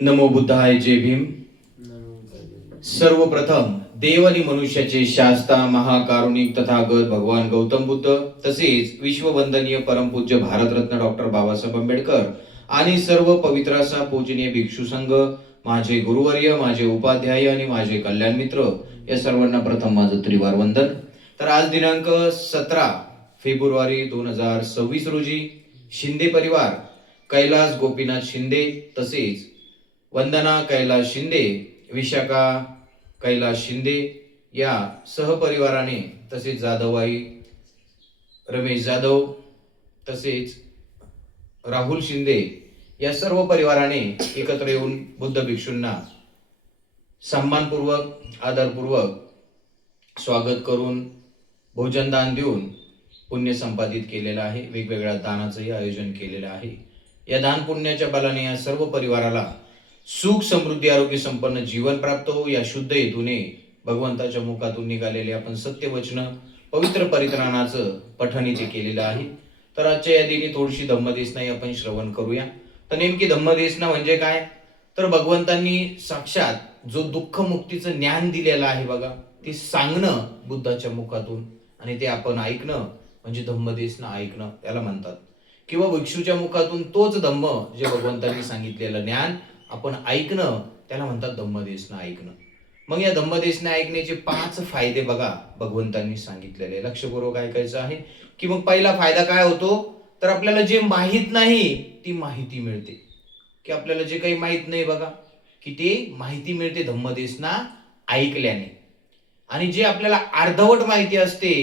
नमो बुद्धाय जय भीम. सर्वप्रथम देव आणि मनुष्याचे शास्ता महाकारुणिक तथागत भगवान गौतम बुद्ध तसेच विश्ववंदनीय परमपूज्य भारतरत्न डॉक्टर बाबासाहेब आंबेडकर आणि सर्व पवित्र असा पूजनीय भिक्षू संघ, माझे गुरुवर्य, माझे उपाध्याय आणि माझे कल्याण मित्र, या सर्वांना प्रथम माझं त्रिवार वंदन. तर आज दिनांक 17 फेब्रुवारी 2026 रोजी शिंदे परिवार, कैलास गोपीनाथ शिंदे तसेच वंदना कैलास शिंदे, विशाखा कैलास शिंदे या सहपरिवाराने तसेच जाधवबाई रमेश जाधव तसेच राहुल शिंदे या सर्व परिवाराने एकत्र येऊन बुद्ध भिक्षूंना सन्मानपूर्वक आदरपूर्वक स्वागत करून भोजनदान देऊन पुण्य संपादित केलेलं आहे. वेगवेगळ्या दानाचंही आयोजन केलेलं आहे. या दान पुण्याच्या बलाने या सर्व परिवाराला सुख समृद्धी आरोग्य संपन्न जीवन प्राप्त हो, या शुद्ध हेतूने भगवंताच्या मुखातून निघालेले आपण सत्यवचन पवित्र परित्राणाचं पठण इथे केलेलं आहे. तर आजच्या या दिनी थोडीशी धम्मदेशनाही आपण श्रवण करूया. तर नेमकी धम्मदेशना म्हणजे काय, तर भगवंतांनी साक्षात जो दुःख मुक्तीचं ज्ञान दिलेलं आहे बघा, ते सांगणं बुद्धाच्या मुखातून आणि ते आपण ऐकणं म्हणजे धम्मदेशना ऐकणं त्याला म्हणतात. किंवा भिक्षूच्या मुखातून तोच धम्म जे भगवंतांनी सांगितलेलं ज्ञान आपण ऐकणं त्याला म्हणतात धम्मदेशना ऐकणं. मग या धम्मदेशना ऐकण्याचे 5 फायदे बघा भगवंतांनी सांगितलेले, लक्षपूर्वक ऐकायचं आहे. की मग पहिला फायदा काय होतो, तर आपल्याला जे माहित नाही ती माहिती मिळते. की आपल्याला जे काही माहित नाही बघा, की ते माहिती मिळते धम्मदेशना ऐकल्याने. आणि जे आपल्याला अर्धवट माहिती असते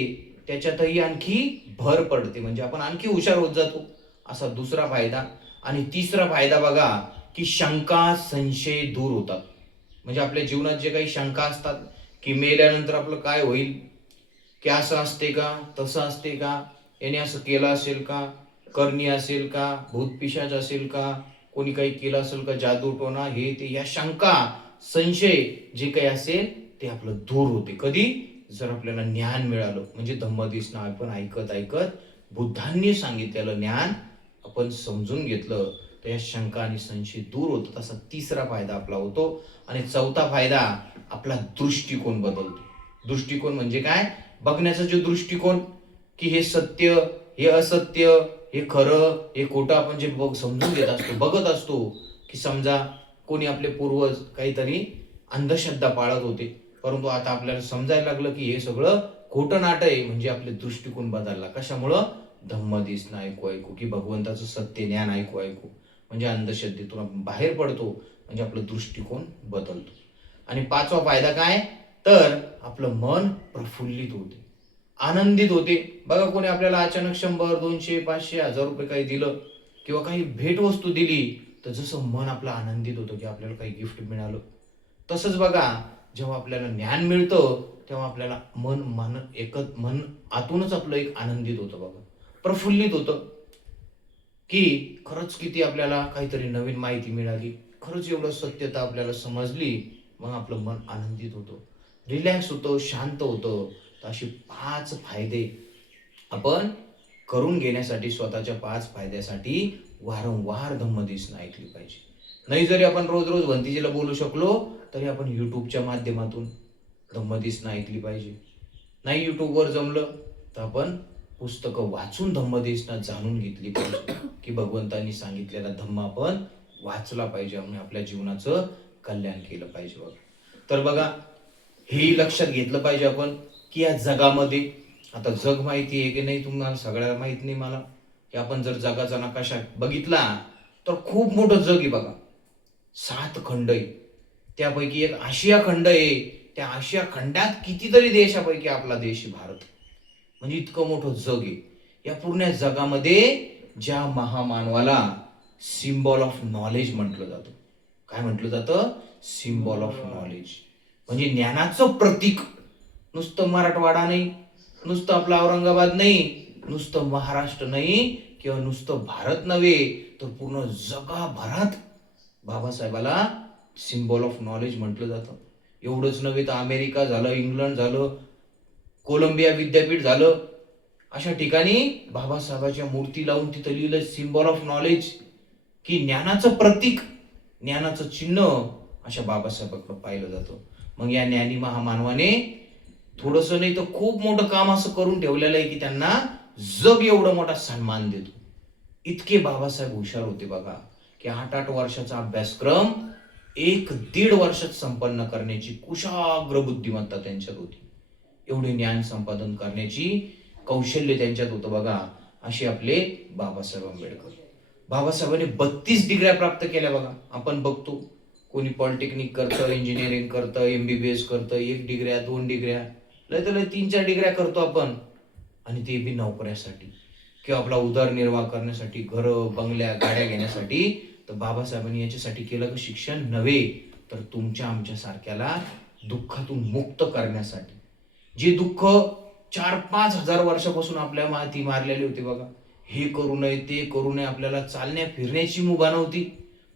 त्याच्यातही आणखी भर पडते, म्हणजे आपण आणखी हुशार होत जातो, असा दुसरा फायदा. आणि तिसरा फायदा बघा, की शंका संशय दूर होतात. म्हणजे आपल्या जीवनात जे काही शंका असतात, की मेल्यानंतर आपलं काय होईल, की असं असते का, तसं असते का, याने असं केलं असेल का, करणी असेल का, भूतपिशाच असेल का, कोणी काही केलं असेल का, जादू टोना, हे ते, या शंका संशय जे काही असेल ते आपलं दूर होते. कधी, जर आपल्याला ज्ञान मिळालं, म्हणजे धम्मदेशना आपण ऐकत ऐकत बुद्धांनी सांगितलेलं ज्ञान आपण समजून घेतलं, तर या शंका आणि संशय दूर होतात. असा तिसरा फायदा आपला होतो. आणि चौथा फायदा, आपला दृष्टिकोन बदलतो. दृष्टिकोन म्हणजे काय, बघण्याचा जो दृष्टिकोन, की हे सत्य, हे असत्य, हे खरं, हे खोटं, आपण जे समजून घेत असतो, बघत असतो. की समजा कोणी आपले पूर्वज काहीतरी अंधश्रद्धा पाळत होते, परंतु आता आपल्याला समजायला लागलं की हे सगळं खोटं नाटक आहे, म्हणजे आपले दृष्टिकोन बदलला. कशामुळं, धम्मदेशना ऐकू ऐकू, की भगवंताचं सत्य ज्ञान ऐकू ऐकू, म्हणजे अंधश्रद्धेतून आपण बाहेर पडतो, म्हणजे आपला दृष्टिकोन बदलतो. आणि 5वा फायदा काय, तर आपलं मन प्रफुल्लित होते, आनंदित होते. बघा, कोणी आपल्याला अचानक 100 200 500 1000 रुपये काही दिलं किंवा काही भेटवस्तू दिली, तर जसं मन आपलं आनंदित होतं की आपल्याला काही गिफ्ट मिळालं, तसंच बघा जेव्हा आपल्याला ज्ञान मिळतं तेव्हा आपल्याला मन आतूनच आपलं एक आनंदित होतं बघा, प्रफुल्लित होतं. की खरंच किती आपल्याला काहीतरी नवीन माहिती मिळाली, खरंच एवढं सत्यता आपल्याला समजली, मग आपलं मन आनंदित होतं, रिलॅक्स होतं, शांत होतं. तर असे 5 फायदे आपण करून घेण्यासाठी, स्वतःच्या 5 फायद्यासाठी वारंवार धम्मदेशना ऐकली पाहिजे. नाही जरी आपण रोज रोज भंतीजीला बोलू शकलो, तरी आपण युट्यूबच्या माध्यमातून धम्मदेशना ऐकली पाहिजे. नाही युट्यूबवर जमलं तर आपण पुस्तकं वाचून धम्मदेशना जाणून घेतली पाहिजे, की भगवंतांनी सांगितलेला धम्म आपण वाचला पाहिजे आणि आपल्या जीवनाचं कल्याण केलं पाहिजे बघा. तर बघा, हेही लक्षात घेतलं पाहिजे आपण, की या जगामध्ये, आता जग माहिती आहे की नाही तुम्हाला, सगळ्याला माहित नाही मला, की आपण जर जगाचा नकाशा बघितला तर खूप मोठं जग आहे बघा. 7 खंड आहे, त्यापैकी एक आशिया खंड आहे. त्या आशिया खंडात कितीतरी देशापैकी आपला देश आहे भारत, म्हणजे इतकं मोठं जग आहे. या पूर्ण जगामध्ये ज्या महामानवाला सिम्बॉल ऑफ नॉलेज म्हटलं जातं, काय म्हटलं जातं, सिम्बॉल ऑफ नॉलेज, म्हणजे ज्ञानाचं प्रतीक. नुसतं मराठवाडा नाही, नुसतं आपला औरंगाबाद नाही, नुसतं महाराष्ट्र नाही, किंवा नुसतं भारत नव्हे, तर पूर्ण जगभरात बाबासाहेबाला सिम्बॉल ऑफ नॉलेज म्हटलं जातं. एवढंच नव्हे तर अमेरिका झालं, इंग्लंड झालं, कोलंबिया विद्यापीठ झालं, अशा ठिकाणी बाबासाहेबाच्या मूर्ती लावून तिथं लिहिलं सिम्बॉल ऑफ नॉलेज, की ज्ञानाचं प्रतीक. ज्ञानाचं चिन्ह अशा बाबासाहेबांकडे पाहिलं जातं. मग या ज्ञानी महामानवाने थोडंसं नाही तर खूप मोठं काम असं करून ठेवलेलं आहे की त्यांना जग एवढा मोठा सन्मान देतो. इतके बाबासाहेब हुशार होते बघा की 8-8 वर्षाचा अभ्यासक्रम 1-1.5 वर्षात संपन्न करण्याची कुशाग्र बुद्धिमत्ता त्यांच्यात होती. एवढे ज्ञान संपादन करण्याची कौशल्य त्यांच्यात होतं बघा. असे आपले बाबासाहेब आंबेडकर. बाबासाहेबांनी 32 डिग्र्या प्राप्त केल्या बघा. आपण बघतो कोणी पॉलिटेक्निक करतं, इंजिनिअरिंग करतं, MBBS करतं, 1 डिग्र्या 2 डिग्र्या लय तर लय 3-4 डिग्र्या करतो आपण, आणि ते बी नोकऱ्यासाठी किंवा आपला उदरनिर्वाह करण्यासाठी, घरं बंगल्या गाड्या घेण्यासाठी. तर बाबासाहेबांनी याच्यासाठी केलं की शिक्षण नव्हे तर तुमच्या आमच्या सारख्याला दुःखातून मुक्त करण्यासाठी. जे दुःख 4-5 हजार वर्षापासून आपल्या माती मारलेली होती बघा, हे करू नये ते करू नये, आपल्याला चालण्या फिरण्याची मुभा नव्हती,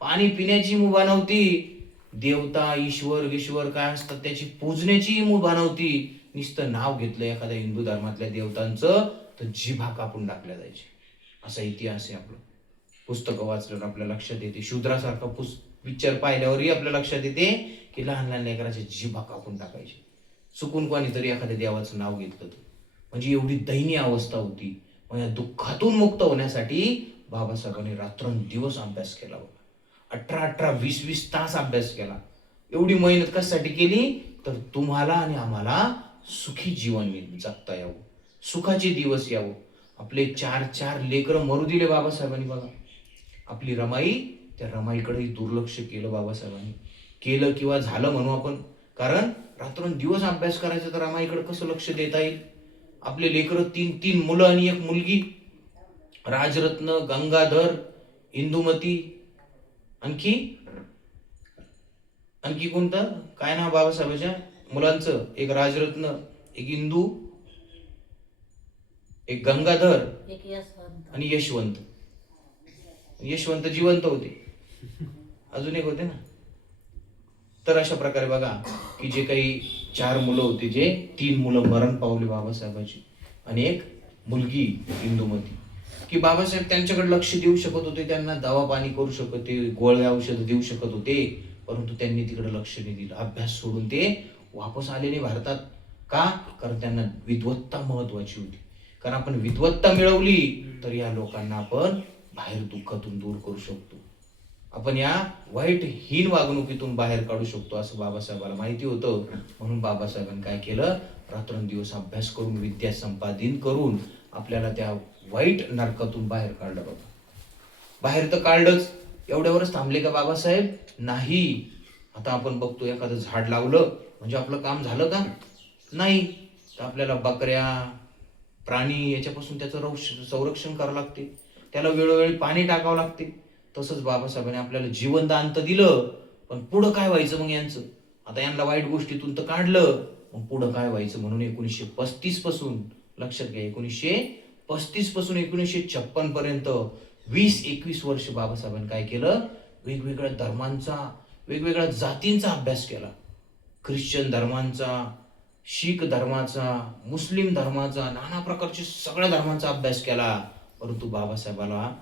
पाणी पिण्याची मुभा नव्हती, देवता ईश्वर काय असतात त्याची पूजण्याची मुभा नव्हती. नुसतं नाव घेतलं एखाद्या हिंदू धर्मातल्या देवतांचं तर जिभा कापून टाकल्या जायची. असा इतिहास आहे आपला. पुस्तकं वाचल्यावर आपल्या लक्षात येते. शूद्रासारखा पिक्चर पाहिल्यावरही आपल्या लक्षात येते की लहान लहान लेकराच्या जिभा कापून टाकायची चुकून कोणीतरी एखाद्या देवाचं नाव घेतलं तर. म्हणजे एवढी दयनीय अवस्था होती. मग या दुःखातून मुक्त होण्यासाठी बाबासाहेबांनी रात्रंदिवस अभ्यास केला बघा. 18-18, 20-20 तास अभ्यास केला. एवढी मेहनत कशासाठी केली तर तुम्हाला आणि आम्हाला सुखी जीवन जगता यावं, सुखाचे दिवस यावं. आपले 4-4 लेकरं मरू दिले बाबासाहेबांनी बघा. आपली रमाई, त्या रमाईकडेही दुर्लक्ष केलं बाबासाहेबांनी. केलं किंवा झालं म्हणू आपण, कारण रात्रंदिवस अभ्यास करायचा तर रमाईकडे कसं लक्ष देता येईल. आपले लेकरं 3 मुलं आणि 1 मुलगी, राजरत्न, गंगाधर, इंदुमती, आणखी आणखी कोणतं काय नाव बाबासाहेबांच्या मुलांचं? एक राजरत्न, एक इंदू, एक गंगाधर आणि यशवंत. यशवंत जिवंत होते, अजून एक होते ना. तर अशा प्रकारे बघा की जे काही 4 मुलं होते, जे 3 मुलं मरण पावली बाबासाहेबांची आणि 1 मुलगी इंदुमती, की बाबासाहेब त्यांच्याकडे लक्ष देऊ शकत होते, त्यांना दवा पाणी करू शकत होते, गोळ्या औषध देऊ शकत होते, परंतु त्यांनी तिकडे लक्ष नाही दिलं. अभ्यास सोडून ते वापस आले नाही भारतात. का? कारण त्यांना विद्वत्ता महत्वाची होती. कारण आपण विद्वत्ता मिळवली तर या लोकांना आपण बाहेर दुःखातून दूर करू शकतो, आपण या वाईट हीन वागणुकीतून बाहेर काढू शकतो, असं बाबासाहेबांना माहिती होतं. म्हणून बाबासाहेबांनी काय केलं, रात्रंदिवस अभ्यास करून विद्या संपादन करून आपल्याला त्या वाईट नरकातून बाहेर काढलं बघा. बाहेर तर काढलंच, एवढ्यावरच थांबले का बाबासाहेब? नाही. आता आपण बघतो एखादं झाड लावलं म्हणजे आपलं काम झालं का? नाही. तर आपल्याला बकऱ्या, प्राणी याच्यापासून त्याचं संरक्षण करावं लागते, त्याला वेळोवेळी पाणी टाकावं लागते. तसंच बाबासाहेबांनी आपल्याला जीवनदान तर दिलं, पण पुढं काय व्हायचं मग यांचं? आता यांना वाईट गोष्टीतून तर काढलं, मग पुढं काय व्हायचं? म्हणून 1935 पासून, लक्षात घ्या, 1935 पासून 1956 पर्यंत 20-21 वर्ष बाबासाहेबांनी काय केलं, वेगवेगळ्या धर्मांचा, वेगवेगळ्या जातींचा अभ्यास केला. ख्रिश्चन धर्मांचा, शीख धर्माचा, मुस्लिम धर्माचा, नाना प्रकारचे सगळ्या धर्मांचा अभ्यास केला. परंतु बाबासाहेबाला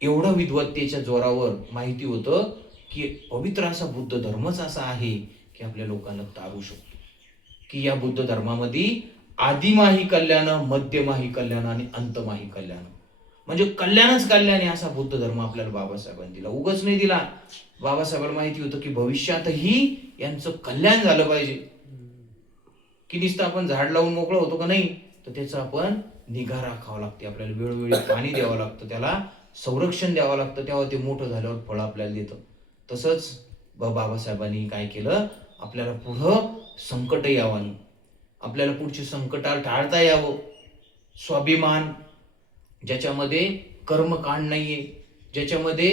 एवढं विद्वत्तेच्या जोरावर माहिती होतं की पवित्र असा बुद्ध धर्मच असा आहे की आपल्या लोकांना तारू शकतो, की या बुद्ध धर्मामध्ये आदिमाही कल्याण, मध्यमाही कल्याण आणि अंतमाही कल्याण, म्हणजे कल्याणच कल्याण आहे असा बुद्ध धर्म आपल्याला बाबासाहेबांनी दिला. उगाच नाही दिला. बाबासाहेबांना माहिती होतं की भविष्यातही यांचं कल्याण झालं पाहिजे, की नुसतं आपण झाड लावून मोकळं होतो का नाही, तर त्याचं आपण निगा राखावं लागते, आपल्याला वेळोवेळी पाणी द्यावं लागतं, त्याला संरक्षण द्यावं लागतं, तेव्हा ते मोठं झाल्यावर फळ आपल्याला देतं. तसंच बाबासाहेबांनी काय केलं, आपल्याला पुढं संकट यावं नाही, आपल्याला पुढची संकटाला टाळता यावं. स्वाभिमान, ज्याच्यामध्ये कर्मकांड नाहीये, ज्याच्यामध्ये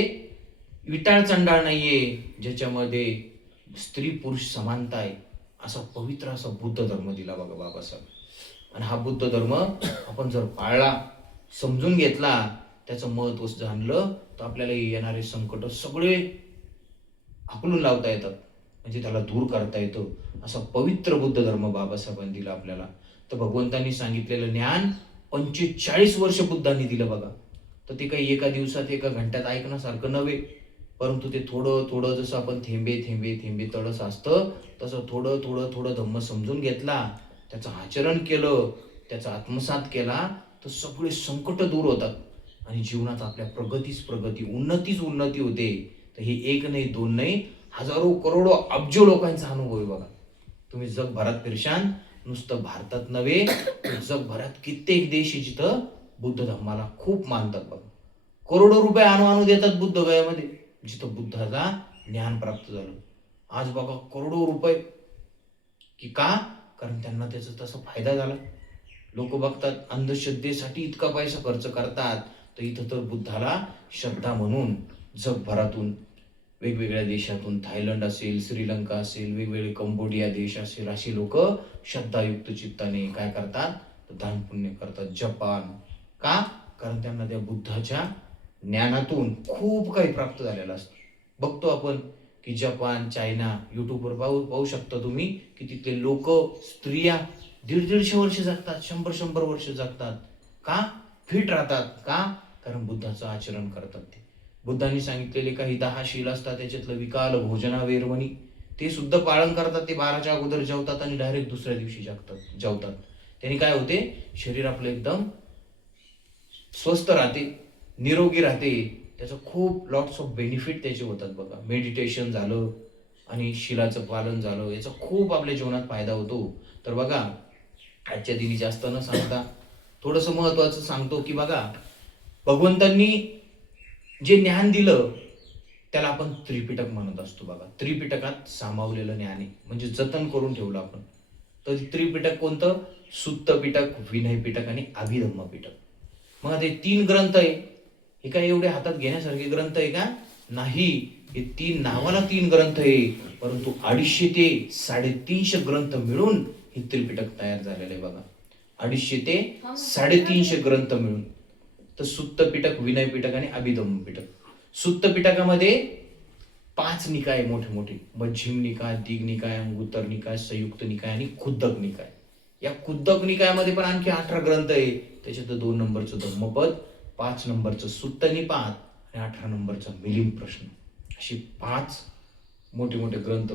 विटाळ चंडाळ नाहीये, ज्याच्यामध्ये स्त्री पुरुष समानता आहे, असा पवित्र असा बुद्ध धर्म दिला बघा बाबासाहेब. आणि हा बुद्ध धर्म आपण जर पाळला, समजून घेतला, त्याचं महत्व जाणलं, तर आपल्याला येणारे संकट सगळे हाकलून लावता येतात, म्हणजे त्याला दूर करता येतं. असा पवित्र बुद्ध धर्म बाबासाहेबांनी दिला आपल्याला. तर भगवंतांनी सांगितलेलं ज्ञान 45 वर्ष बुद्धांनी दिलं बघा. तर ते काही एका दिवसात, एका घंट्यात ऐकण्यासारखं नव्हे. परंतु ते थोडं थोडं जसं आपण थेंबे थेंबे थेंबे तळस असतं तसं थोडं थोडं थोडं धम्म समजून घेतला, त्याचं आचरण केलं, त्याचा आत्मसात केला, तर सगळे संकट दूर होतात आणि जीवनात आपल्या प्रगतीच प्रगती, उन्नतीच उन्नती होते. तर हे एक नाही, दोन नाही, हजारो करोडो अब्जो लोकांचा अनुभव आहे बघा. तुम्ही जगभरात फिरशान, नुसतं भारतात नव्हे तर जगभरात कित्येक देश आहे जिथं बुद्ध धर्माला खूप मानतात बघा. करोडो रुपये आणू देतात बुद्ध गयामध्ये, जिथं बुद्धाला ज्ञान प्राप्त झालं. आज बघा करोडो रुपये, की का? कारण त्यांना त्याचा तसा फायदा झाला. लोक बघतात अंधश्रद्धेसाठी इतका पैसा खर्च करतात, तर इथं तर बुद्धाला श्रद्धा म्हणून जगभरातून, वेगवेगळ्या देशातून, थायलंड असेल, श्रीलंका असेल, वेगवेगळे कंबोडिया देश असेल, अशी लोक श्रद्धायुक्त चित्ताने काय करतात, तर दान पुण्य करतात. जपान, का? कारण त्यांना त्या बुद्धाच्या ज्ञानातून खूप काही प्राप्त झालेलं असतं. बघतो आपण की जपान, चायना, युट्यूबवर पाहू शकता तुम्ही की तिथले लोक, स्त्रिया 150-150 वर्ष जगतात, 100-100 वर्ष जगतात. का? फिट राहतात. का? कारण बुद्धाचं आचरण करतात ते. बुद्धांनी सांगितलेले काही 10 शील असतात, त्याच्यातलं विकाल भोजना वेरवणी, ते सुद्धा पालन करतात. ते 12च्या अगोदर जेवतात आणि डायरेक्ट दुसऱ्या दिवशी जेवतात. त्यांनी काय होते, शरीर आपलं एकदम स्वस्थ राहते, निरोगी राहते. त्याचं खूप लॉट्स ऑफ बेनिफिट त्याचे होतात बघा. मेडिटेशन झालं आणि शिलाचं पालन झालं, याचा खूप आपल्या जीवनात फायदा होतो. तर बघा, आजच्या दिनी जास्त न सांगता थोडंसं महत्वाचं सांगतो की बघा, भगवंतांनी जे ज्ञान दिलं त्याला आपण त्रिपिटक म्हणत असतो बघा. त्रिपिटकात सामावलेलं ज्ञान आहे, म्हणजे जतन करून ठेवलं आपण. तर त्रिपिटक कोणतं? सुत्त पिटक, विनय पिटक आणि अभिधम्म पिटक. मग आता हे 3 ग्रंथ आहे, हे काय एवढे हातात घेण्यासारखे ग्रंथ आहे का? नाही. हे 3 नावाला 3 ग्रंथ आहे, परंतु 250 ते 350 ग्रंथ मिळून हे त्रिपिटक तयार झालेलं आहे बघा. 250 ते 350 ग्रंथ मिळून. तर सुत्त पिटक, विनय पिटक आणि अभिधम्म पिटक. सुत्त पिटकामध्ये 5 निकाय मोठे मोठे, मध्यम निकाय, दिग निकाय, अंगुत्तर निकाय, संयुक्त निकाय आणि खुद्दक निकाय. या खुद्दक निकायामध्ये पण आणखी 18 ग्रंथ आहे. त्याच्यात 2 नंबरचं धम्मपद, 5 नंबरचं सुत्त निपात आणि 18 नंबरचा मिलिंद प्रश्न, अशी 5 मोठे मोठे ग्रंथ.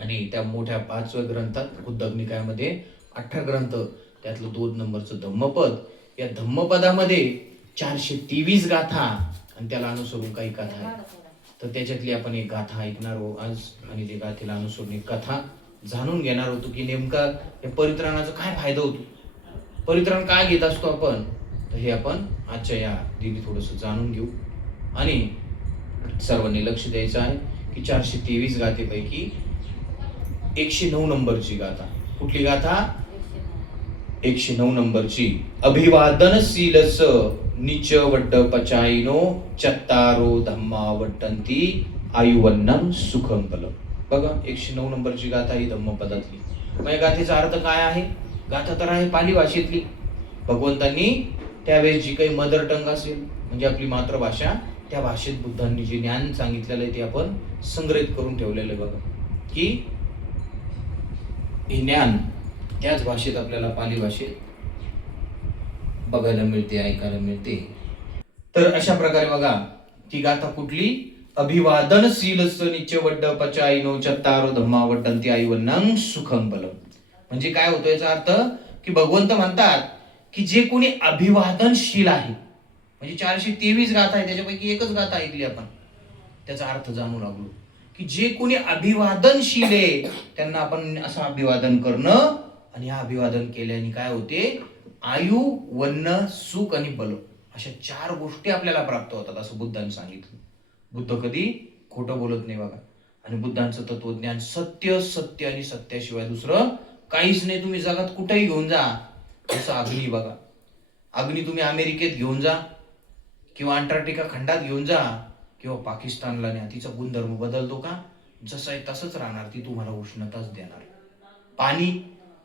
आणि त्या मोठ्या 5 ग्रंथात खुद्दक निकायामध्ये 18 ग्रंथ, त्यातलं 2 नंबरचं धम्मपद. या धम्मपदामध्ये 423 गाथा आणि त्याला अनुसरून काही कथा आहे. तर त्याच्यातली आपण एक गाथा ऐकणार आहोत आज, आणि त्या गाथेला अनुसरून एक कथा जाणून घेणार होतो की नेमका या परित्राणाचा काय फायदा होतो, परित्राण काय घेत असतो आपण. तर हे आपण आजच्या या दिनी थोडंसं जाणून घेऊ. आणि सर्वांनी लक्ष द्यायचं आहे की 423 गाथेपैकी 109 नंबरची गाथा, कुठली गाथा? 109 नंबरची. अभिवादनशीलस निच वड्ड पचाईनो चत्तारो धम्मा वड्डंती आयुवन्नम सुखम बलम. बघा, 109 नंबरची गाथा ही धम्मपदातली. मग या गाथेचा अर्थ काय आहे? गाथा तर आहे पाली भाषेतली. भगवंतांनी त्यावेळेस जी काही मदर टंग असेल, म्हणजे आपली मातृभाषा, त्या भाषेत बुद्धांनी जे ज्ञान सांगितलेलं आहे ते आपण संग्रहित करून ठेवलेलं आहे बघा. की हे ज्ञान त्याच भाषेत आपल्याला पाली भाषेत बघायला मिळते, ऐकायला मिळते. तर अशा प्रकारे बघा, ती गाथा कुठली? अभिवादनशीलस नित्यवड्ड पचाईनो चत्तारो धम्मा वड्डंती आयुवन्नं सुखं बलम. म्हणजे काय होतो याचा अर्थ? की भगवंत म्हणतात की जे कोणी अभिवादनशील आहे, म्हणजे 423 गाथा आहे, त्याच्यापैकी एकच गाथा ऐकली आपण, त्याचा अर्थ जाणू लागलो की जे कोणी अभिवादनशील आहे त्यांना आपण असं अभिवादन करणं, आणि हा अभिवादन केल्याने काय होते? आयु, वन्न, सुख आणि बल, अशा 4 गोष्टी आपल्याला प्राप्त होतात, असं बुद्धांनी सांगितलं. बुद्ध कधी खोटं बोलत नाही बघा. आणि बुद्धांचं तत्वज्ञान सत्य, सत्य आणि सत्याशिवाय दुसरं काहीच नाही. तुम्ही जगात कुठेही घेऊन जा, जसं अग्नी बघा, अग्नी तुम्ही अमेरिकेत घेऊन जा किंवा अंटार्क्टिका खंडात घेऊन जा किंवा पाकिस्तानला न्या, तिचा गुणधर्म बदलतो का? जसं आहे तसंच राहणार, ती तुम्हाला उष्णताच देणार. पाणी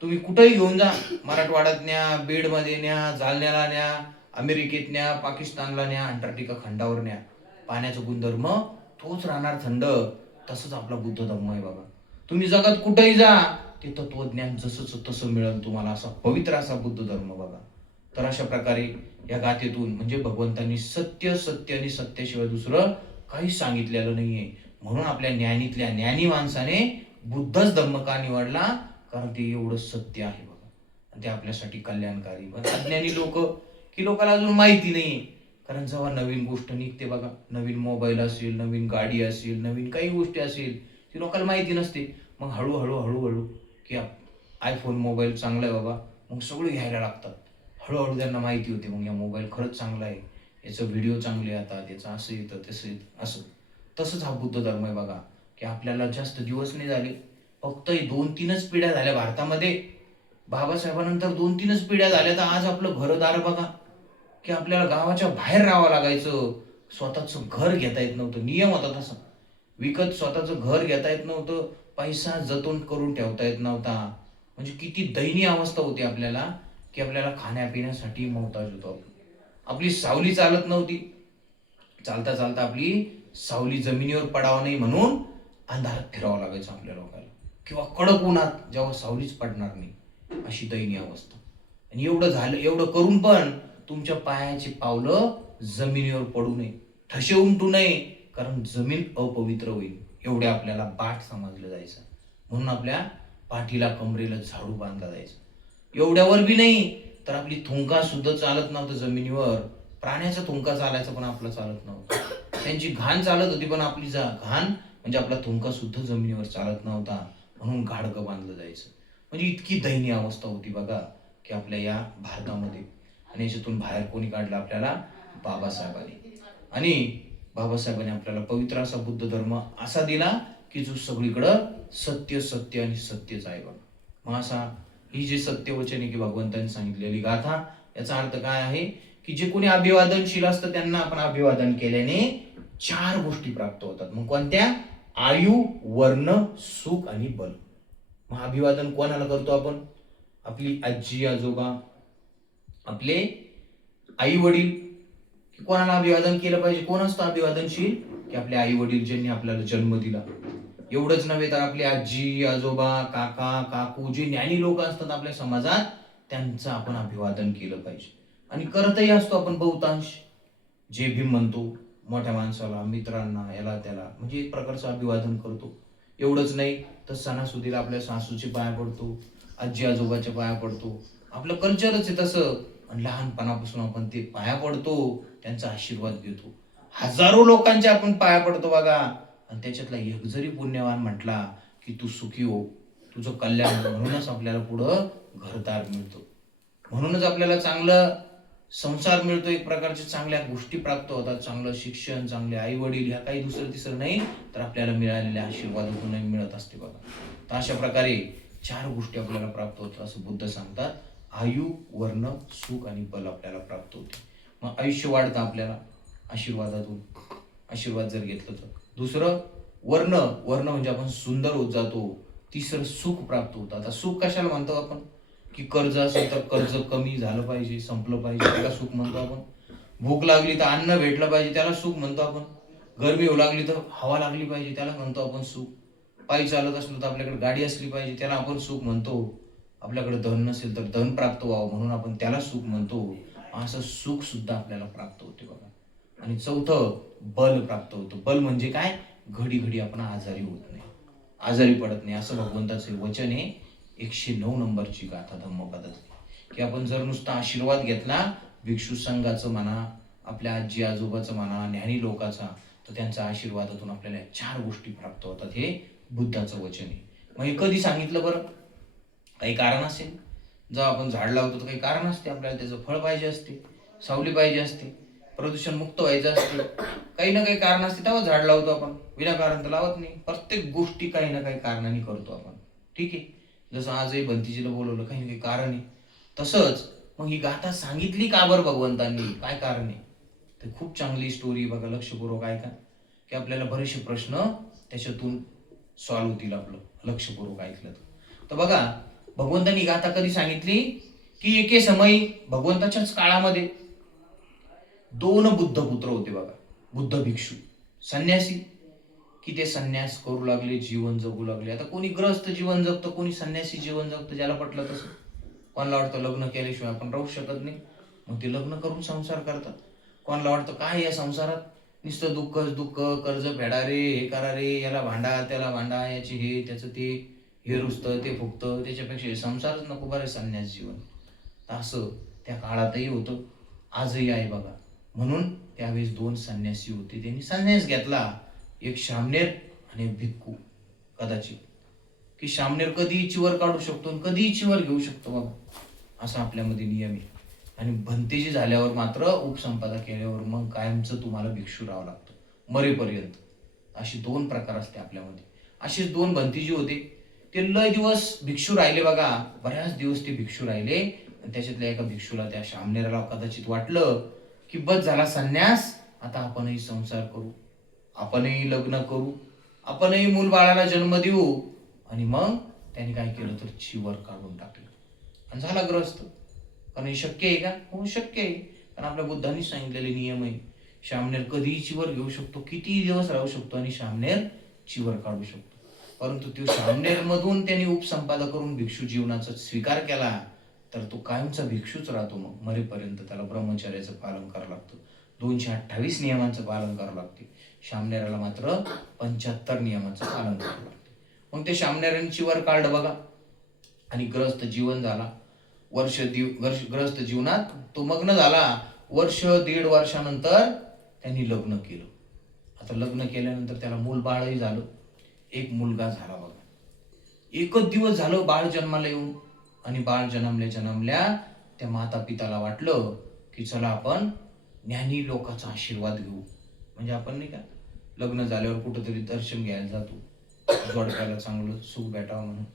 तुम्ही कुठेही घेऊन जा, मराठवाड्यात न्या, बीडमध्ये न्या, जालन्याला न्या, अमेरिकेत न्या, पाकिस्तानला न्या, अंटार्क्टिका खंडावर न्या, पाण्याचा गुणधर्म तोच राहणार, थंड. तसंच आपला बुद्ध धर्म आहे बघा. तुम्ही जगात कुठेही जा, ते तत्वज्ञान जसंच तसं मिळेल तुम्हाला, असा पवित्र असा बुद्ध धर्म बघा. तर अशा प्रकारे या गाथेतून म्हणजे भगवंतांनी सत्य, सत्य आणि सत्याशिवाय दुसरं काहीच सांगितलेलं नाहीये. म्हणून आपल्या ज्ञानीतल्या ज्ञानी माणसाने बुद्धच धम्म का निवडला? कारण ते एवढं सत्य आहे बघा, आणि ते आपल्यासाठी कल्याणकारी. अज्ञानी लोक की लोकांना अजून माहिती नाहीये. कारण जेव्हा नवीन गोष्ट निघते बघा, नवीन मोबाईल असेल, नवीन गाडी असेल, नवीन काही गोष्टी असेल, ती लोकांना माहिती नसते. मग हळूहळू हळूहळू की आयफोन मोबाईल चांगला आहे बाबा, मग सगळे घ्यायला लागतात. हळूहळू त्यांना माहिती होते, मग या मोबाईल खरंच चांगला आहे, याचं व्हिडिओ चांगले येतात, याचं असं येतं तसं येतं असं. तसंच हा बुद्ध धर्म आहे बघा, की आपल्याला जास्त दिवस नाही झाले, फक्त 2-3च पिढ्या झाल्या भारतामध्ये. बाबासाहेबांनंतर 2-3च पिढ्या झाल्या, तर आज आपलं घरदार बघा, की आपल्याला गावाच्या बाहेर राहावं लागायचं. स्वतःचं घर घेता येत नव्हतं. नियम होता तसा. विकत स्वतःचं घर घेता येत नव्हतं. पैसा जतन करून ठेवता येत नव्हता. म्हणजे किती दयनीय अवस्था होती आपल्याला, की आपल्याला खाण्यापिण्यासाठी मोहताज होतो आपण. आपली सावली चालत नव्हती. चालता चालता आपली सावली जमिनीवर पडावं नाही म्हणून अंधारात फिरावं लागायचं आपल्या लोकांना, किंवा कडक उन्हात जेव्हा सावलीच पडणार नाही, अशी दयनीय अवस्था. आणि एवढं झालं, एवढं करून पण तुमच्या पायाची पावलं जमिनीवर पडू नये, ठसे उमटू नये, कारण जमीन अपवित्र होईल, एवढे आपल्याला बाट समजलं जायचं. म्हणून आपल्या पाठीला कमरेला झाडू बांधला जायचं. एवढ्यावर बी नाही तर आपली थुंका सुद्धा चालत नव्हतं जमिनीवर. प्राण्याचा थुंका चालायचा पण आपला चालत नव्हता. त्यांची घाण चालत होती पण आपली घाण म्हणजे आपला थुंका सुद्धा जमिनीवर चालत नव्हता. म्हणून गाडगं बांधलं जायचं. म्हणजे इतकी दयनीय अवस्था होती बघा, की आपल्या या भारतामध्ये. आणि याच्यातून बाहेर कोणी काढलं आपल्याला? बाबासाहेबांनी. आणि बाबासाहेबांनी आपल्याला पवित्र असा बुद्ध धर्म असा दिला, की जो सगळीकडं सत्य सत्य आणि सत्यच आहे बघा. मग असा ही जी सत्यवचन आहे की भगवंतांनी सांगितलेली गाथा, याचा अर्थ काय आहे? की जे कोणी अभिवादनशील असतं त्यांना आपण अभिवादन केल्याने 4 गोष्टी प्राप्त होतात. मग कोणत्या? आयु, वर्ण, सुख आणि बल. मग अभिवादन कोणाला करतो आपण? आपली आजी आजोबा, आपले आई वडील. कोणाला अभिवादन केलं पाहिजे? कोण असतं अभिवादनशील? की आपले आई वडील ज्यांनी आपल्याला जन्म दिला. एवढंच नव्हे तर आपली आजी आजोबा, काका काकू, जे ज्ञानी लोक असतात आपल्या समाजात, त्यांचं आपण अभिवादन केलं पाहिजे. आणि करतही असतो आपण बहुतांश. जे भीम म्हणतो मोठ्या माणसाला, मित्रांना, याला त्याला, म्हणजे एक प्रकारचं अभिवादन करतो. एवढंच नाही तर सणासुदीला आपल्या सासूचे पाया पडतो, आजी आजोबाच्या पाया पडतो. आपलं कल्चरच आहे तसं. आणि लहानपणापासून आपण ते पाया पडतो, त्यांचा आशीर्वाद घेतो. हजारो लोकांच्या आपण पाया पडतो बघा. आणि त्याच्यातला एक जरी पुण्यवान म्हटला की तू सुखी हो, तुझं कल्याण हो, म्हणूनच आपल्याला पुढं घरदार मिळतो, म्हणूनच आपल्याला चांगलं संसार मिळतो, एक प्रकारच्या चांगल्या गोष्टी प्राप्त होतात, चांगलं शिक्षण, चांगले आई वडील, ह्या काही दुसरं तिसरं नाही तर आपल्याला मिळालेल्या आशीर्वादातून मिळत असते बघा. तर अशा प्रकारे 4 गोष्टी आपल्याला प्राप्त होतात असं बुद्ध सांगतात. आयु, वर्ण, सुख आणि बल आपल्याला प्राप्त होते. मग आयुष्य वाढतं आपल्याला आशीर्वादातून, आशीर्वाद जर घेतलं तर. दुसरं वर्ण, वर्ण म्हणजे आपण सुंदर होत जातो. तिसरं सुख प्राप्त होतं. आता सुख कशाला म्हणतो आपण? की कर्ज असेल तर कर्ज कमी झालं पाहिजे, संपलं पाहिजे, त्याला सुख म्हणतो आपण. भूक लागली तर अन्न भेटलं पाहिजे, त्याला सुख म्हणतो आपण. गरमी होऊ लागली तर हवा लागली पाहिजे, त्याला म्हणतो आपण सुख. पायी चालत असलो तर आपल्याकडे गाडी असली पाहिजे, त्याला आपण सुख म्हणतो. आपल्याकडे धन नसेल तर धन प्राप्त व्हावं म्हणून आपण त्याला सुख म्हणतो. असं सुख सुद्धा आपल्याला प्राप्त होते बघा. आणि चौथं बल प्राप्त होतं. बल म्हणजे काय? घडी घडी आपण आजारी होत नाही, आजारी पडत नाही, असं भगवंताचे वचन आहे. 109 नंबरची गाथा धम्मपदातली, की आपण जर नुसता आशीर्वाद घेतला भिक्षू संघाचं म्हणा, आपल्या आजी आजोबाचं म्हणा, ज्ञानी लोकांचा, तर त्यांच्या आशीर्वादातून आपल्याला 4 गोष्टी प्राप्त होतात. हे बुद्धाचं वचन आहे. मग हे कधी सांगितलं बरं? काही कारण असेल. जेव्हा आपण झाड लावतो तर काही कारण असते, आपल्याला त्याचं फळ पाहिजे असते, सावली पाहिजे असते, प्रदूषण मुक्त व्हायचं असते, काही ना काही कारण असते, तेव्हा झाड लावतो आपण. विनाकारण तर लावत नाही. प्रत्येक गोष्टी काही ना काही कारणाने करतो आपण. ठीक आहे. जसं आजही भंतीजीला बोलवलं, काही ना काही कारण आहे. तसंच मग ही गाथा सांगितली का बरं भगवंतांनी? काय कारण आहे? तर खूप चांगली स्टोरी बघा, लक्षपूर्वक ऐका, की आपल्याला बरेचसे प्रश्न त्याच्यातून सॉल्व्ह होतील आपलं लक्षपूर्वक ऐकलं तर. बघा, भगवंतांनी गाथा कधी सांगितली? की एके समयी भगवंताच्याच काळामध्ये 2 बुद्ध पुत्र होते बघा, बुद्ध भिक्षू, संन्यासी, की ते संन्यास करू लागले, जीवन जगू लागले. आता कोणी ग्रस्त जीवन जगतं, कोणी संन्यासी जीवन जगतं, ज्याला पटलं तसं. कोणाला वाटतं लग्न केल्याशिवाय आपण राहू शकत नाही, मग ते लग्न करून संसार करतात. कोणाला वाटतं काय या संसारात नुसतं दुःखच दुःख, कर्ज फेडा रे, हे करा रे, याला भांडा त्याला भांडा, याची हे त्याचं ते, हे रुसतं ते फुगतं, त्याच्यापेक्षा हे संसारच नको बरं संन्यास जीवन. असं त्या काळातही होतं, आजही आहे बघा. म्हणून त्यावेळेस दोन संन्यासी होते, त्यांनी संन्यास घेतला, एक शामनेर आणि एक भिक्खू. कदाचित की शामनेर कधी इच्छेवर काढू शकतो आणि कधी इच्छेवर घेऊ शकतो बाबा, असा आपल्यामध्ये नियम आहे. आणि भंतेजी झाल्यावर मात्र उपसंपदा केल्यावर मग कायमचं तुम्हाला भिक्षू राहावं लागतं मरेपर्यंत. असे दोन प्रकार असते आपल्यामध्ये. असेच दोन भंतेजी होते, ते लय दिवस भिक्षू राहिले बघा, बऱ्याच दिवस ते भिक्षू राहिले. आणि त्याच्यातल्या एका भिक्षूला, त्या शामनेराला कदाचित वाटलं की बस झाला संन्यास, आता आपणही संसार करू, आपणही लग्न करू, आपणही मूलबाळाला जन्म देऊ. आणि मग त्याने काय केलं तर चिवर काढून टाकलं आणि झाला ग्रस्त. कारण हे शक्य आहे का? हो शक्य आहे. कारण आपल्या बुद्धांनी सांगितलेले नियम आहे. शामनेर कधीही चिवर घेऊ शकतो, कितीही दिवस राहू शकतो आणि शामनेर चिवर काढू शकतो. परंतु तो शामनेर मधून त्यांनी उपसंपादा करून भिक्षू जीवनाचा स्वीकार केला तर तो कायमचा भिक्षूच राहतो. मग मरेपर्यंत त्याला ब्रह्मचर्याचं पालन करावं लागतं, 228 नियमांचं पालन करावं लागते. शामनेराला मात्र 75 नियमांचं पालन करावं लागतं. मग ते शामनेरांनी चिवर काढलं बघा आणि ग्रस्त जीवन झाला. ग्रस्त जीवनात तो मग्न झाला. वर्ष दीड वर्षानंतर त्यांनी लग्न केलं. आता लग्न केल्यानंतर त्याला मूल बाळही झालं, एक मुलगा झाला बघा. एकच दिवस झालं बाळ जन्माला येऊन. आणि बाळ जन्मल्या त्या माता पिताला वाटलं की चला आपण ज्ञानी लोकांचा आशीर्वाद घेऊ. म्हणजे आपण नाही का लग्न झाल्यावर कुठंतरी दर्शन घ्यायला जातो, जोडप्याला चांगलं सुख भेटावं म्हणून.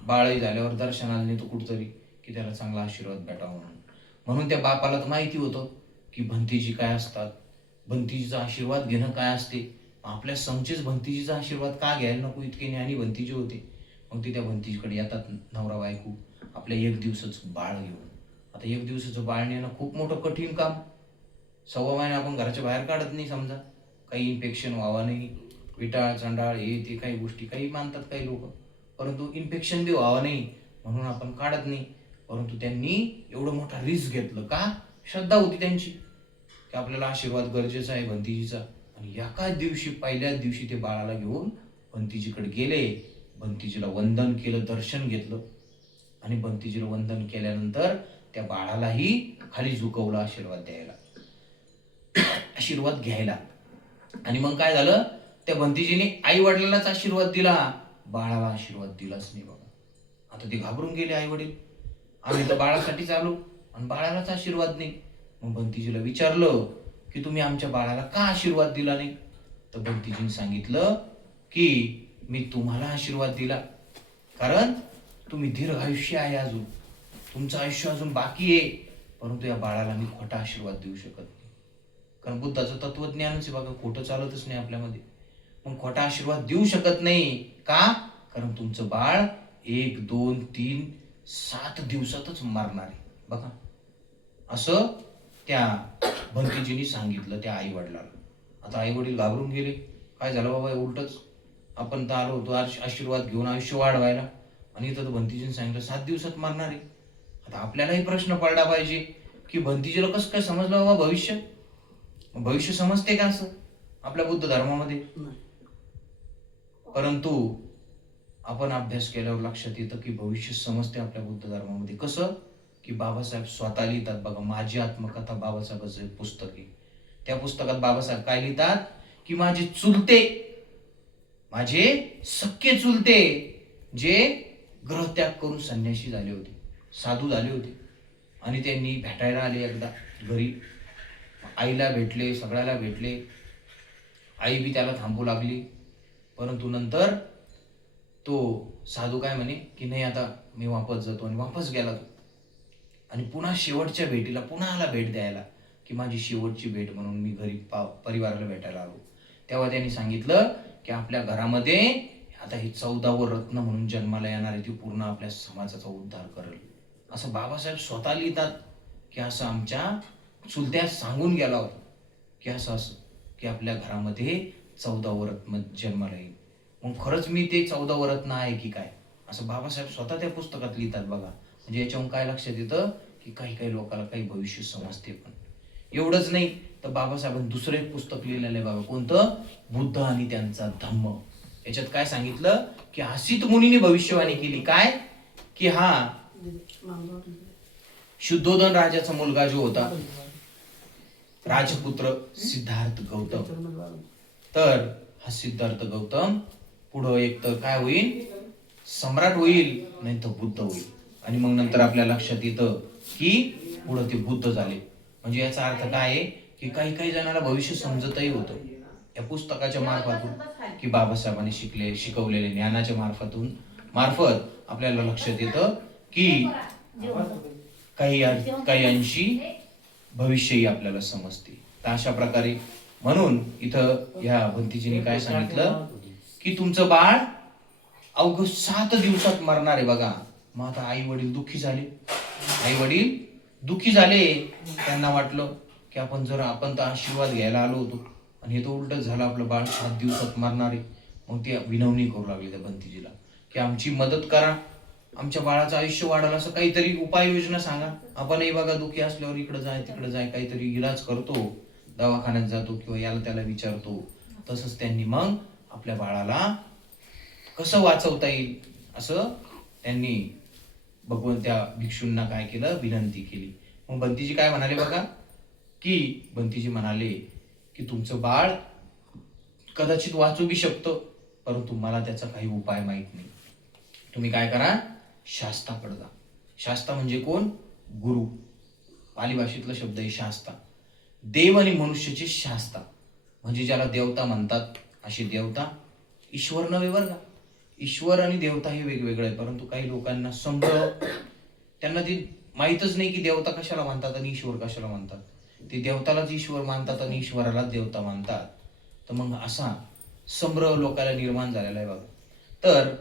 बाळही झाल्यावर दर्शनाला नेतो कुठतरी की त्याला चांगला आशीर्वाद भेटावा म्हणून. म्हणून त्या बापाला तर माहिती होतं की भंतेजी काय असतात, भंतीजीचा आशीर्वाद घेणं काय असते. आपल्या समचेच भंतीजीचा आशीर्वाद का घ्यायला नको, इतके ज्ञानी भंतीजी होते. मग ते त्या भंतीजीकडे येतात, नवरा बायको आपल्या एक दिवसाचं बाळ घेऊन. आता एक दिवसाचं बाळ नेणं खूप मोठं कठीण काम. 1.25 महिने आपण घराच्या बाहेर काढत नाही समजा, काही इन्फेक्शन व्हावं नाही, विटाळ चंडाळ हे ते काही गोष्टी काही मानतात काही लोक, परंतु इन्फेक्शन बी व्हावं नाही म्हणून आपण काढत नाही. परंतु त्यांनी एवढं मोठा रिस्क घेतलं का? श्रद्धा होती त्यांची की आपल्याला आशीर्वाद गरजेचा आहे भंतीजीचा. आणि एकाच दिवशी पहिल्याच दिवशी ते बाळाला घेऊन भंतीजीकडे गेले, भंतीजीला वंदन केलं, दर्शन घेतलं. आणि भंतीजीला वंदन केल्यानंतर त्या बाळालाही खाली झुकवलं आशीर्वाद द्यायला, आशीर्वाद घ्यायला. आणि मग काय झालं, त्या भंतीजीने आई वडिलांनाच आशीर्वाद दिला, बाळाला आशीर्वाद दिलाच नाही बघा. आता ते घाबरून गेले आई वडील, आम्ही तर बाळासाठीच आलो आणि बाळालाच आशीर्वाद नाही. मग भंतीजीला विचारलं की तुम्ही आमच्या बाळाला का आशीर्वाद दिला नाही. तर भंतीजीने सांगितलं की मी तुम्हाला आशीर्वाद दिला कारण तुम्ही दीर्घ आयुष्य आहे, अजून तुमचं आयुष्य अजून बाकी आहे. परंतु या बाळाला मी खोटा आशीर्वाद देऊ शकत नाही. कारण बुद्धाचं तत्वज्ञानच आहे बघा, खोटं चालतच नाही आपल्यामध्ये. मग खोटा आशीर्वाद देऊ शकत नाही का? कारण तुमचं बाळ 1, 2, 3, 7 दिवसातच मरणार आहे बघा. असं त्या भंतीजींनी सांगितलं त्या आई वडिलाला. आता आई वडील घाबरून गेले, काय झालं बाबा उलटच, आपण तर आलो होतो आशीर्वाद घेऊन आयुष्य वाढवायला आणि इथं तर भंतीजीने सांगितलं 7 दिवसात मरणार आहे. आता आपल्यालाही प्रश्न पडला पाहिजे की भंतीजीला कसं काय समजलं बाबा भविष्य. भविष्य समजते का असं आपल्या बुद्ध धर्मामध्ये? परंतु आपण अभ्यास केल्यावर लक्षात येतं की भविष्य समजते आपल्या बुद्ध धर्मामध्ये. कसं की बाबासाहेब स्वतः लिहितात बघा, माझी आत्मकथा बाबासाहेबांचं पुस्तक आहे. त्या पुस्तकात बाबासाहेब काय लिहितात की माझे चुलते, माझे सख्खे चुलते जे ग्रहत्याग करून संन्यासी झाले होते, साधू झाले होते आणि त्यांनी भेटायला आले एकदा घरी. आईला भेटले, सगळ्याला भेटले. आई बी त्याला थांबू लागली. परंतु नंतर तो साधू काय म्हणे की नाही आता मी वापस जातो, आणि वापस गेला तो. आणि पुन्हा शेवटच्या भेटीला पुन्हा आला भेट द्यायला की माझी शेवटची भेट म्हणून मी घरी परिवाराला भेटायला आलो. तेव्हा त्यांनी सांगितलं की आपल्या घरामध्ये आता ही 14वं रत्न म्हणून जन्माला येणार आहे, ती पूर्ण आपल्या समाजाचा उद्धार करेल. असं बाबासाहेब स्वतः लिहितात की असं आमच्या चुलत्यास सांगून गेला होता की असं असं की आपल्या घरामध्ये 14वं रत्न जन्माला येईल. मग खरंच मी ते 14वं रत्न आहे की काय, असं बाबासाहेब स्वतः त्या पुस्तकात लिहितात बघा. म्हणजे याच्याहून काय लक्षात येतं की काही काही लोकांना काही भविष्य समजते. पण एवढंच नाही तर बाबासाहेबांनी दुसरं एक पुस्तक लिहिलेलं आहे बघा. कोणतं? बुद्ध आणि त्यांचा धम्म. याच्यात काय सांगितलं की हसित मुनीने भविष्यवाणी केली. काय? की हा शुद्धोधन राजाचा मुलगा जो होता, राजपुत्र सिद्धार्थ गौतम, तर हा सिद्धार्थ गौतम पुढं एक तर काय होईल? सम्राट होईल, नाही तर बुद्ध होईल. आणि मग नंतर आपल्या लक्षात येतं की पुढं ते बुद्ध झाले. म्हणजे याचा अर्थ काय आहे की काही काही जणांना भविष्य समजतही होतं या पुस्तकाच्या मार्फतून, की बाबासाहेबांनी शिकवलेल्या ज्ञानाच्या मार्फत आपल्याला लक्षात येतं की काही अंशी भविष्यही आपल्याला समजते. तर अशा प्रकारे म्हणून इथं ह्या भंतीजीने काय सांगितलं की तुमचं बाळ अवघ 7 दिवसात मरणार आहे बघा. मग आता आई वडील दुःखी झाले. त्यांना वाटलं की आपण तर आशीर्वाद घ्यायला आलो होतो आणि हे तर उलट झालं, आपलं बाळ 7 दिवसात मरणार आहे. मग ते विनवणी करू लागले त्या भंतीजीला की आमची मदत करा, आमच्या बाळाचं आयुष्य वाढायला असं काहीतरी उपाययोजना सांगा. आपणही बघा दुःखी असल्यावर इकडे जाय काहीतरी इलाज करतो, दवाखान्यात जातो किंवा याला त्याला विचारतो. तसंच त्यांनी मग आपल्या बाळाला कसं वाचवता येईल असं त्यांनी भगवंत त्या भिक्षूंना काय केलं? विनंती केली. मग बंतीजी काय म्हणाले बघा, की बंतीजी म्हणाले की तुमचं बाळ कदाचित वाचू बी शकतं, परंतु मला त्याचा काही उपाय माहित नाही. तुम्ही काय करा? शास्ताकडे जा. शास्ता म्हणजे कोण? गुरु. पाली भाषेतला शब्द आहे शास्ता. देव आणि मनुष्याचे शास्ता, म्हणजे ज्याला देवता म्हणतात असे देवता. ईश्वर नव्हे बरं का. ईश्वर आणि देवता हे वेगवेगळं आहे. परंतु काही लोकांना त्यांना ते माहीतच नाही की देवता कशाला म्हणतात आणि ईश्वर कशाला म्हणतात. ते देवतालाच ईश्वर मानतात आणि ईश्वरालाच देवता मानतात. तर मग असा संभ्रम लोकांना निर्माण झालेला आहे बघा. तर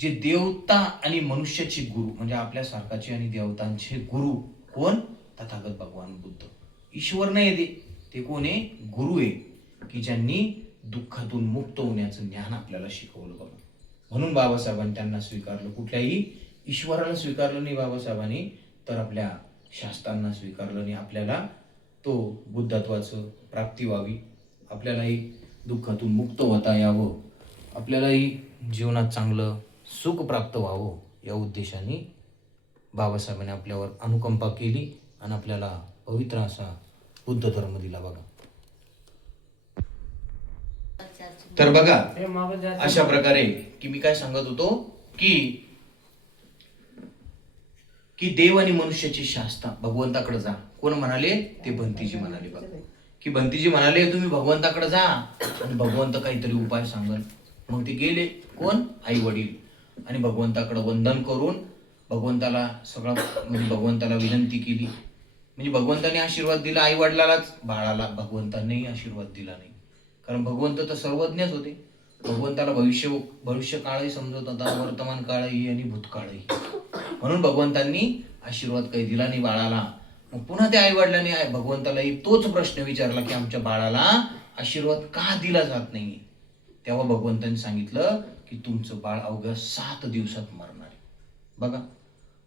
जे देवता आणि मनुष्याचे गुरु म्हणजे आपल्यासारखाचे आणि देवतांचे गुरु कोण? तथागत भगवान बुद्ध. ईश्वर नाही ते कोण आहे? गुरु आहे, की ज्यांनी दुःखातून मुक्त होण्याचं ज्ञान आपल्याला शिकवलं बघा. म्हणून बाबासाहेबांनी त्यांना स्वीकारलं. कुठल्याही ईश्वराला स्वीकारलं नाही बाबासाहेबांनी, तर आपल्या शास्त्रांना स्वीकारलं नाही. आपल्याला तो बुद्धत्वाचं प्राप्ती व्हावी, आपल्यालाही दुःखातून मुक्त होता यावं, आपल्यालाही जीवनात चांगलं सुख प्राप्त व्हावं, या उद्देशाने बाबासाहेबांनी आपल्यावर अनुकंपा केली आणि आपल्याला पवित्र असा बुद्ध धर्म दिला बघा. तर बघा अशा प्रकारे की मी काय सांगत होतो की देव आणि मनुष्याची शास्ता, भगवंताकडे जा. कोण म्हणाले? ते भंतीजी म्हणाले बघा. की भंतीजी म्हणाले तुम्ही भगवंताकडे जा आणि भगवंत काहीतरी उपाय सांगल. मग ते गेले. कोण? आई वडील. आणि भगवंताकडे वंदन करून भगवंताला म्हणजे भगवंताला विनंती केली. म्हणजे भगवंताने आशीर्वाद दिला आई वडिलालाच, बाळाला भगवंतांनीही आशीर्वाद दिला नाही. कारण भगवंत तर सर्वज्ञच होते. भगवंताला भविष्य काळही समजत होता, वर्तमान काळही आणि भूतकाळही. म्हणून भगवंतांनी आशीर्वाद काही दिला नाही बाळाला. मग पुन्हा त्या आई वडिलांनी भगवंतालाही तोच प्रश्न विचारला की आमच्या बाळाला आशीर्वाद का दिला जात नाही. तेव्हा भगवंतांनी सांगितलं की तुमचं बाळ अवघ्या 7 दिवसात मरणार आहे बघा.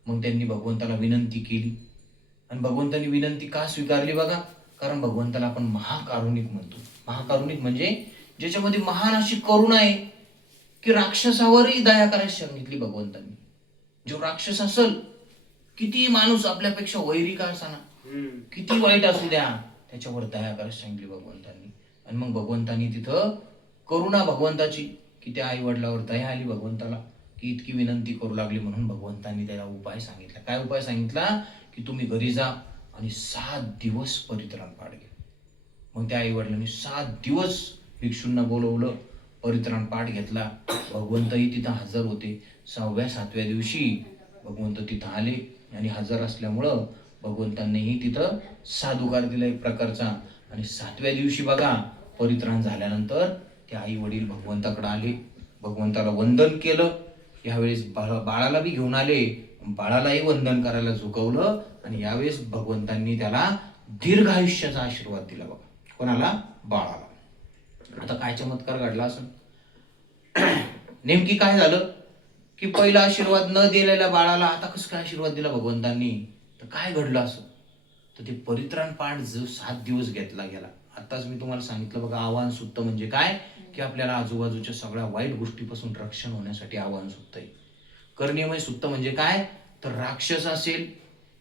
मग त्यांनी भगवंताला विनंती केली आणि भगवंतांनी विनंती का स्वीकारली बघा. कारण भगवंताला आपण महाकारुणिक म्हणतो. महाकारुणिक म्हणजे ज्याच्यामध्ये महान अशी करुणा आहे की राक्षसावरही दया करायला सांगितली भगवंतांनी. जो राक्षस असल, किती माणूस आपल्यापेक्षा वैरी का असाना, किती वाईट असू द्या, त्याच्यावर दया करायला सांगितली भगवंतांनी. आणि मग भगवंतांनी तिथं करुणा भगवंताची की त्या आई वडिलावर दया आली भगवंताला, की इतकी विनंती करू लागली. म्हणून भगवंतांनी त्याला उपाय सांगितला. काय उपाय सांगितला? की तुम्ही घरी जा आणि 7 दिवस परित्राण पाठ घ्या. मग त्या आई वडिलांनी 7 दिवस भिक्षूंना बोलवलं, परित्राण पाठ घेतला. भगवंतही तिथं हजर होते. 6व्या 7व्या दिवशी भगवंत तिथं आले आणि हजर असल्यामुळं भगवंतांनीही तिथं साधुकार दिला एक प्रकारचा. आणि 7व्या दिवशी बघा परित्राण झाल्यानंतर ते आई वडील भगवंताकडे आले, भगवंताला वंदन केलं. यावेळेस बाळाला बी घेऊन आले, बाळालाही वंदन करायला झुकवलं. आणि यावेळेस भगवंतांनी त्याला दीर्घ आयुष्याचा आशीर्वाद दिला बघा. कोणाला? बाळाला. आता काय चमत्कार घडला असं नेमकी काय झालं की पहिला आशीर्वाद न दिलेल्या बाळाला आता कसं काय आशीर्वाद दिला भगवंतांनी, तर काय घडलं असं. तर ते परित्राण पाठ जो 7 दिवस घेतला गेला. आताच मी तुम्हाला सांगितलं बघा, आवाहन सुत्त म्हणजे काय, की आपल्याला आजूबाजूच्या सगळ्या वाईट गोष्टीपासून रक्षण होण्यासाठी आवाहन सुत्त आहे. कर्णियमय सुत्त म्हणजे काय, तर राक्षस असेल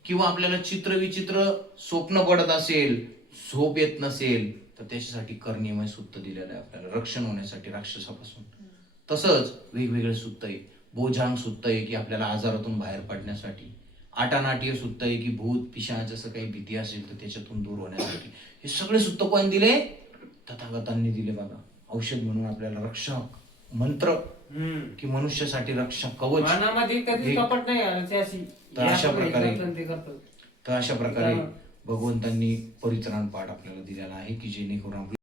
किंवा आपल्याला चित्रविचित्र स्वप्न पडत असेल, झोप येत नसेल, तर त्याच्यासाठी कर्णियमय सुत्त दिलेलं आहे आपल्याला रक्षण होण्यासाठी राक्षसापासून. तसंच वेगवेगळे सुत्त आहे. बोजांग सुत्त आहे की आपल्याला आजारातून बाहेर पडण्यासाठी. आटानाटीय सुत्त आहे की भूत पिशाच जसं काही भीती असेल तर त्याच्यातून दूर होण्यासाठी. हे सगळे सुत्त कोण दिले, तथागतांनी दिले बघा. औषध म्हणून आपल्याला रक्षक मंत्र की मनुष्यासाठी रक्षक कवच. मनामध्ये कधी कपट नाही घालायची अशी. तर अशा हे आपण हे प्रकारे करतो आणि ते करतो. तर अशा प्रकारे भगवंतांनी परित्राण पाठ आपल्याला दिलेला आहे की जेणेकरून आपल्या